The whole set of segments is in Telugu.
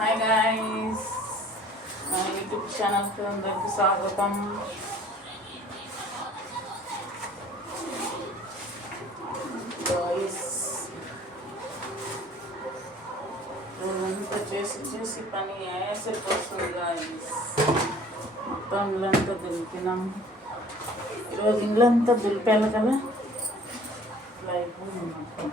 హాయ్ గాయ్స్, నా యూట్యూబ్ ఛానల్కి అందరికి స్వాగతం. గాయ్స్, రోజంతా చేసి పని సరిపోతుంది గాయ్స్. మొత్తం ఇల్లంతా దులిపినాం. ఈరోజు ఇల్లంతా దులిపాలి కదా, లైఫ్ మొత్తం.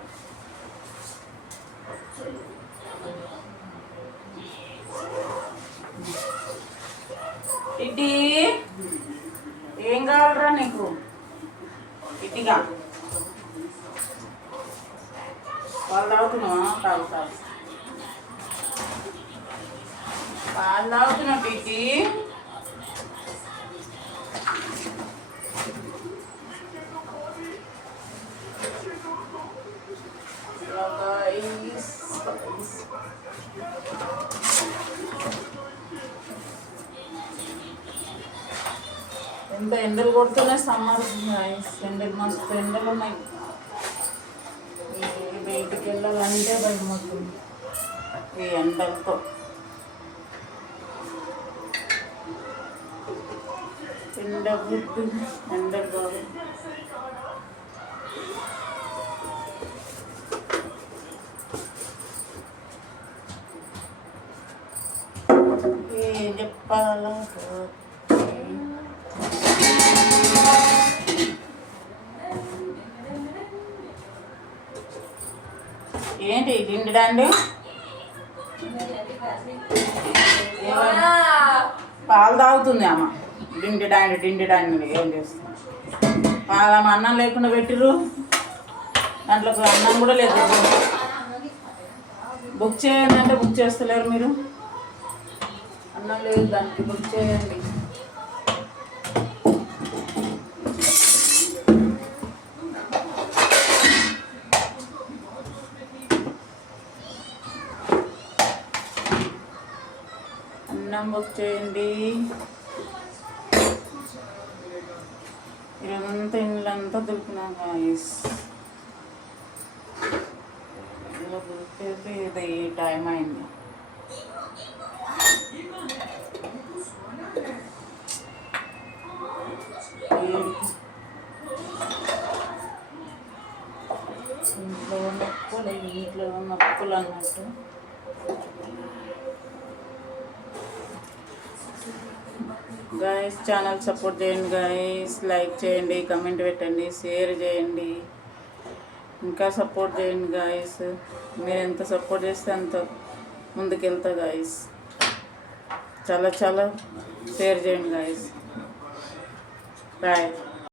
ఇటీ ఏం కావాలరా నీకు? ఇటీగా పాలు తాగుతున్నావా? తాగుతావు పాలు తాగుతున్నావు ఇటీ? ఎంత ఎండలు కొడుతున్నాయి, సమ్మర్ ఎండలు మస్తు ఎండలు ఉన్నాయి. బయటికి వెళ్ళాలంటే భయం అవుతుంది ఈ ఎండలతో. ఎండ గుడ్డు ఎండలు కాదు. ఏం చెప్పాలా? ఏంటి డిండిడాండి? పాలు తాగుతుంది అమ్మ. డిండిడాండి ఏం చేస్తుంది? పాలమ్మ అన్నం లేకుండా పెట్టిర్రు, దాంట్లోకి అన్నం కూడా లేదు. బుక్ చేయండి అంటే బుక్ చేస్తలేరు మీరు. అన్నం లేదు దానికి, బుక్ చేయండి. అన్నం బుక్ చేయండి. ఈరోజంతా ఇల్లంతా దులిపినాం గాయ్స్. ఇలా దులిపేది ఇది టైం అయింది. ఇంట్లో నొప్పులు అన్నట్టు. గాయస్, ఛానల్ సపోర్ట్ చేయండి గాయస్. లైక్ చేయండి, కమెంట్ పెట్టండి, షేర్ చేయండి, ఇంకా సపోర్ట్ చేయండి గాయస్. మీరు ఎంత సపోర్ట్ చేస్తే అంత ముందుకెళ్తా గాయస్. చాలా షేర్ చేయండి గాయస్. బాయ్.